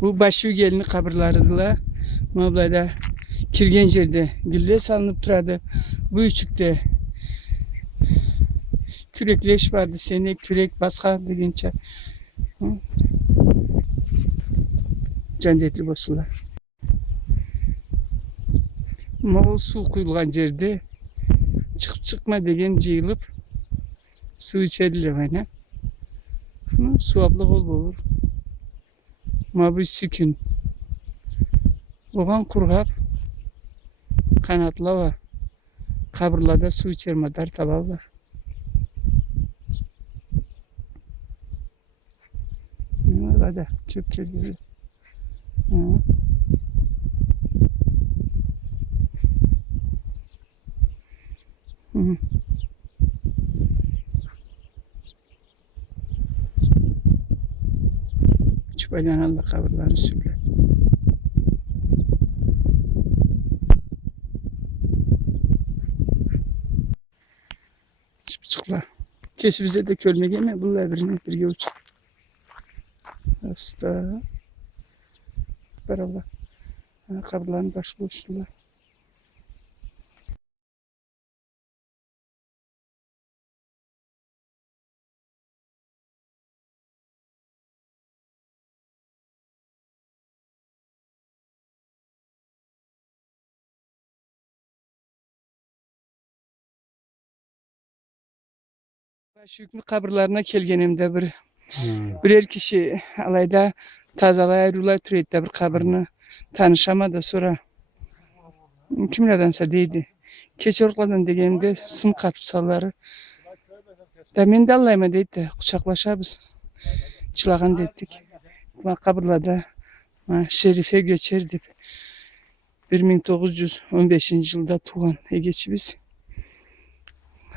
Bu Başu gelini kabırlarıdılar. Mablayda kirgen yerde gülle salınıp duradı. Bu üçükte kürekleş vardı. Seni kürek baska degince. Cendetli bosular. Moğol su kuyulgan yerde çıkıp çıkma degen cıyılıp su içediler bana. Su abla bol olur. Mabi sükün. Oğan kurgap kanatla var. Kabırlarda su içer madar tabalar. Hadi çok geliyor. Çubaydan aldı kabırları sürüyor. Çıpçıklar. Kes bize de kölme gelme. Bunlar birine uçur. Hasta. Beraber. Kabırların başı boştular. Baş yükümü kabırlarına kelgenimde birer kişi alayda tazalay ayrılay türeydi bir kabırını tanışamadı sonra kimlerdense deydi. Keçoruklardan degenimde sın katıp salları. Da men de Allah'ıma deydi kucaklaşabız. Çılağan dedik. Kabırlarda Şerife göçerdik. 1915 yılda tuğan Egeçi.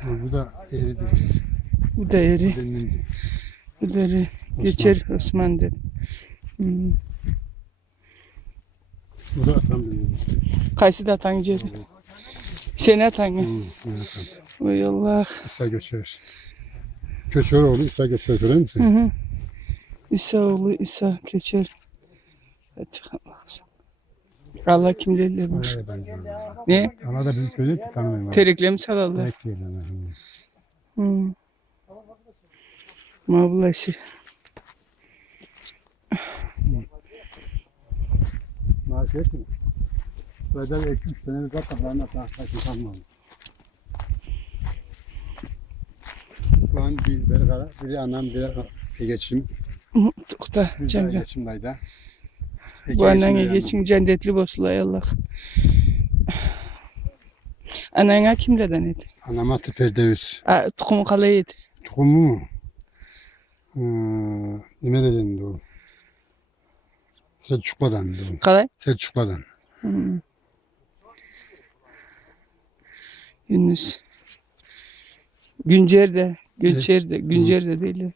Bu da eridir. Bu da eri. Bu da eri. Geçer Osman dedi. Bu da atam benim. Kaysı da atan ceri. Sen atan. Oy Allah. İsa Göçer. Köçeroğlu İsa Göçer görer misin? İsa oğlu İsa Göçer. Allah kimlerle boş. Ne? Ana da bizim köyde tanımıyorum. Terikle mi salarlar? Terikle. Mablası. Marifet mi? Böyle 2-3 tane bir kaplarına taşın kalmadı. Şu an biri anam, biri geçim. Tukta Cemre. Geçimdaydı. Bu anana geçin cendetli bosulay Allah. Anana kimlerden edi? Anam atı Perdevüz. Tukumu kalaydı. Tukumu ne dedin o? Selçuklu'dan. Kalay? Selçuklu'dan. Yunus. Güncer'de. Güncer'de değil.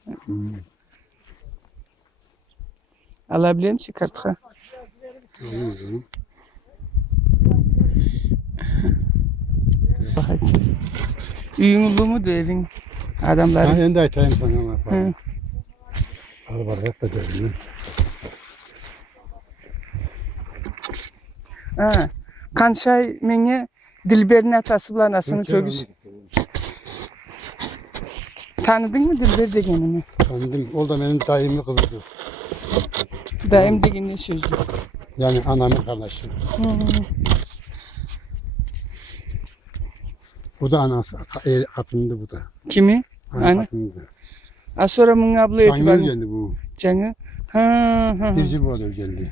Alabilir misin kartı? Uyumlu mu da evin adamları? Ha, en de aytayım sana. Arabalar hep bedelini. Kanşay menge Dilber'in atası bilen anasını kögüs. Tanıdın mı Dilber degenini? Tanıdım. O da benim dayımlı kızıydı. Dayım degeni sözlü. Yani anamın kardeşi. Bu da anası. Kapındı bu da. Kimi? Ana. Kapındı. Sonra bunun abla eti Canı geldi bu. Canı? Bir yıl oluyor geldi.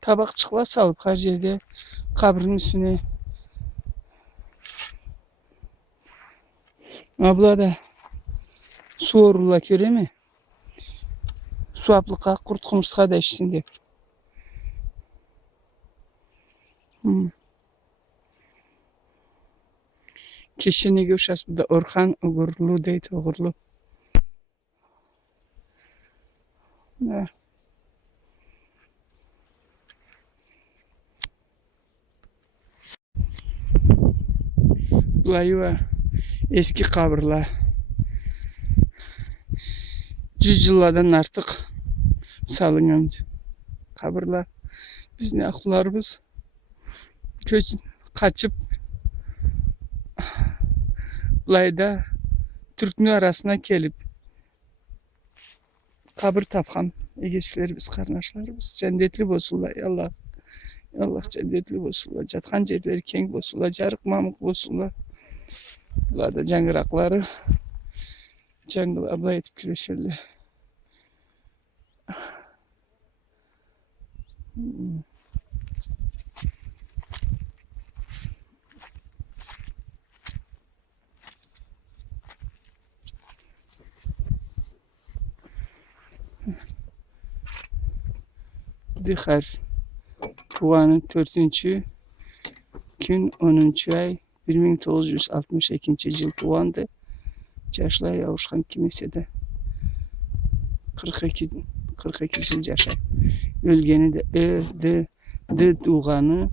Tabakçıklar salıp her yerde kabrın üstüne Abla da su orula köre mi? Su aplıqa kurt kumsqa da içsin diye. Kişini görüşəs bu da Orxan Uğurlu deyit Uğurlu. Ne? Bulayı eski kabırlar. 100 yıllardan artık salıngan kabırlar. Biz ne aklarımız kaçıp bulayda Türk'ün arasına gelip kabır tapkan egeçlerimiz, kardeşlerimiz cennetli bosullar. Allah Allah cennetli bosullar. Jatkan yerleri keng bosullar. Jarık mamık bosullar. Bular da cangırakları cangıl abla etip küreşerler. Dihar Tuğanın 4. gün 10. ay 1962 yıl tuğandı. Yaşlar yavuşkan kimisi de 42 yıl yaşay. Ölgeni de D tuğanı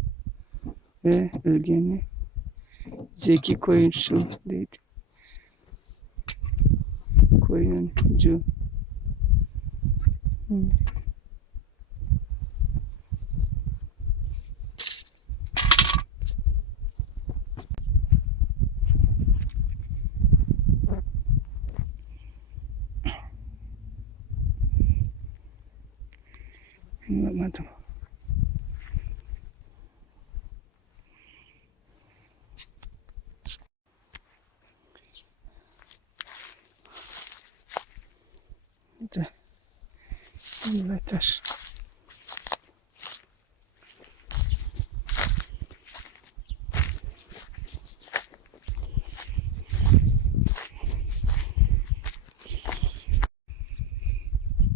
ve ölgeni Zeki Koyuncu deydi. Koyuncu. Anlamadım. De. Taş.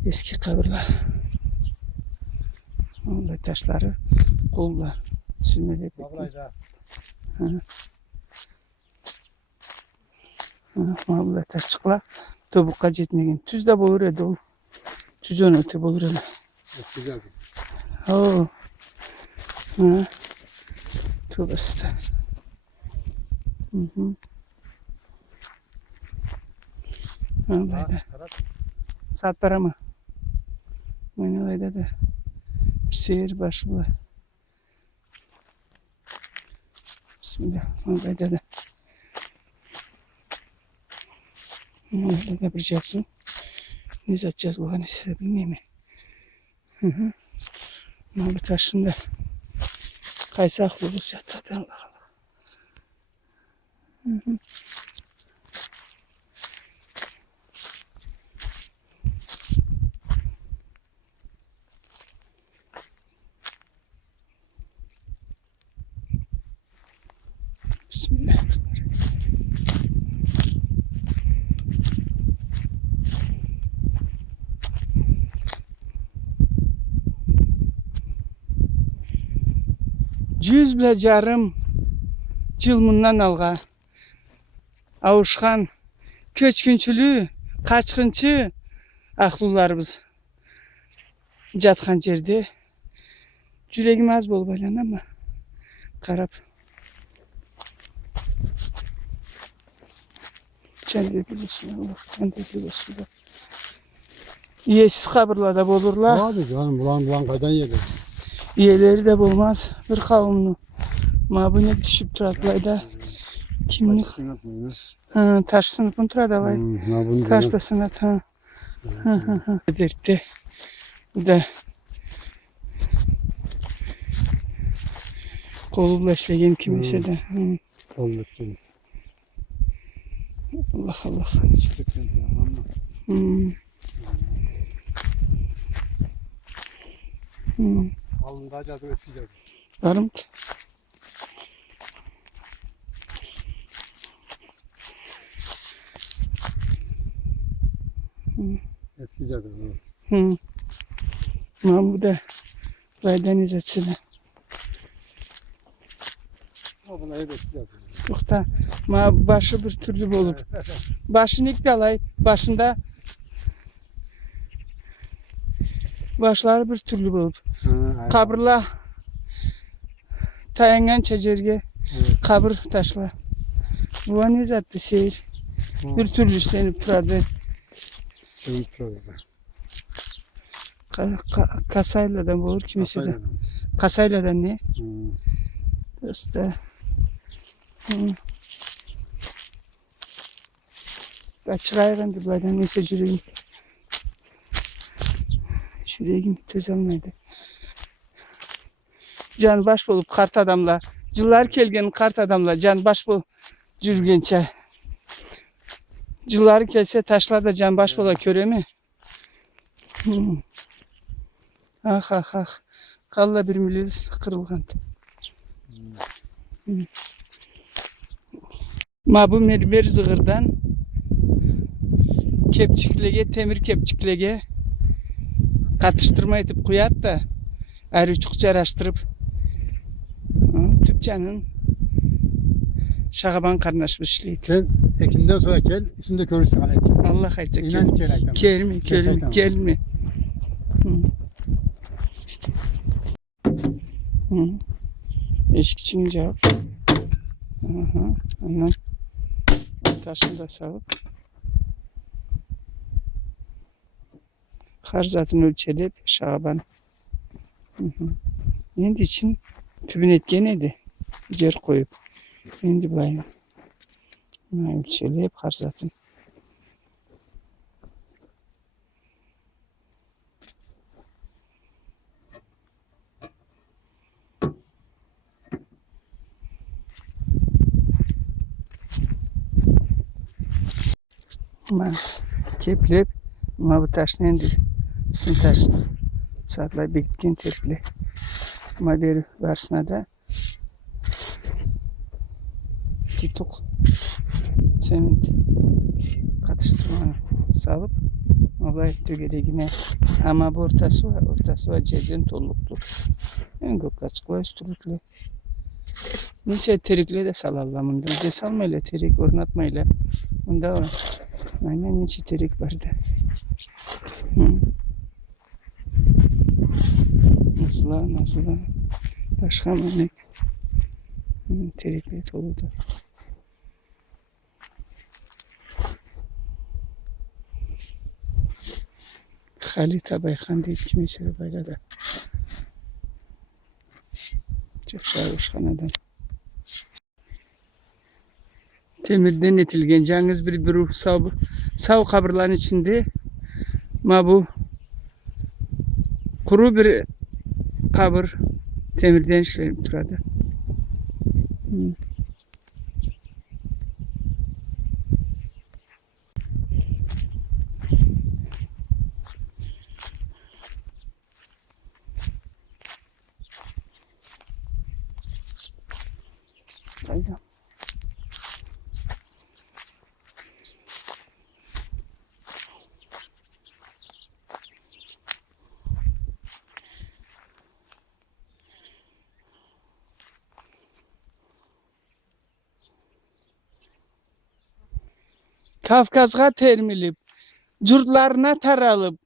Eski kabirler. Vallahi taşları kolla sürmeleyip. Vallahi taşçıklar tobukka jetmegen. Tüz de bolur edi ol. Tüzön öte bolur ele. Güzel. Oo. Ha. Tövbesi de. Vallahi de. Saat para mı? Oynalayda da. Seyir başlı. Bismillah. Vallahi de. Vallahi yapacaksın. Ne satacağız lan size bilmeyeyim mi? Malı taşında. Kaysak buluruz ya tabi Allah Allah. Bismillahirrahmanirrahim. Yüz bile carım cılmından alğa. Avuşkan köçkünçülü, kaçkınçı aklılarımız jatkan jerde. Yüreğim az bolup aylan ama karap. Cennetli olsun Allah, cennetli olsun. İyesiz kabırlarda bolurlar. Abi canım bulan kaydan yedi. İyeleri de bulmaz bir kavimli. Mabune düşüp turatlayda. Kimlik? Taş sınıfın turadalay. Taş da sınıf. Dertte. Bu da koluyla işleyen kimse de. Allah Allah. Alında cadı ötecek. Varım ki. Eskicedir bu. Hı. Ama bu da baydan izetsine. Ama buna hep eskicedir. Yok da ma başı bir türlü olup. Başını ilk dalay başında başları bir türlü olup. Kabırla tayangan çecerge Evet. kabır taşla. Bu an izattı seyir. Bir türlü işlenip durardı. Kasayla da olur kimisi de. Kasayla da ne? İşte. Açığa baydan neyse yüreğim. Yüreğim tez almaydı. Can baş bulup kart adamla. Yıllar kelgen kart adamla can baş bulup jürgençe. Yılları kelse taşlar da can baş bula köre mi? Ah ah ah. Kalla bir miliz kırılgan. Ma bu mermer zığırdan kepçiklege, temir kepçiklege katıştırma etip koyat da ayrıçıkça araştırıp Tüpçanın Şahaban karnaşmışlıydı. Sen Ekim'den sonra gel, içinde görürsün hala gel. Allah hayırlısı. İnan gel. Gelme. Gelme. Eşik için cevap. Aha, anam. Taşını da salıp. Harzatını ölçelip Şahaban. Şimdi için tübün etkeniydi. Yer koyup. Şimdi bayım. Ölçelip harzatını. Ma keplep ma bu taş nendi? Sin taş. Saatler bekleyen terple. Ma deri varsına da tutuk sement katıştırmanı salıp olay tögeregine ama bu ortası var cezin tolluktur. En gök açıkla üstürükle. Neyse terikle de salallamında. De salmayla terik oynatmayla. Bunda var. Aynen içi terik vardı. Nasıl başka örnek terikle doludu. Halit Abayhan deyip kimisi böyle de. Çok sarhoşkanadan. Temirden etilgen canınız bir ruh sağ kabırların içinde ma bu kuru bir kabır temirden işlenip durardı. Haydi. Kafkasga termilip, jurtlarına taralıp,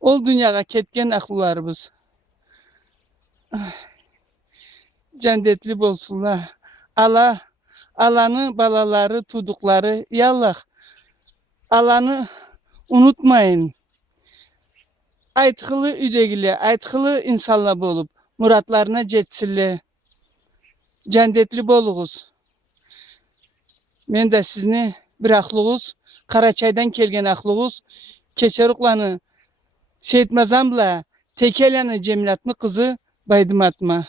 ol dünyaga ketken aklılarımız. Cendetli bolsunlar. Alanı balaları, tudukları, yallah. Alanı unutmayın. Aytıkılı üdegili, aytıkılı insanlar bolup, muratlarına jetsinler. Cendetli boluguz. Men de sizni bir aklığız, Karaçay'dan kelgen aklığız, Keçeruklanı Seyitmazam'la Tekelyanı Cemilat'ın kızı Baydım Atma.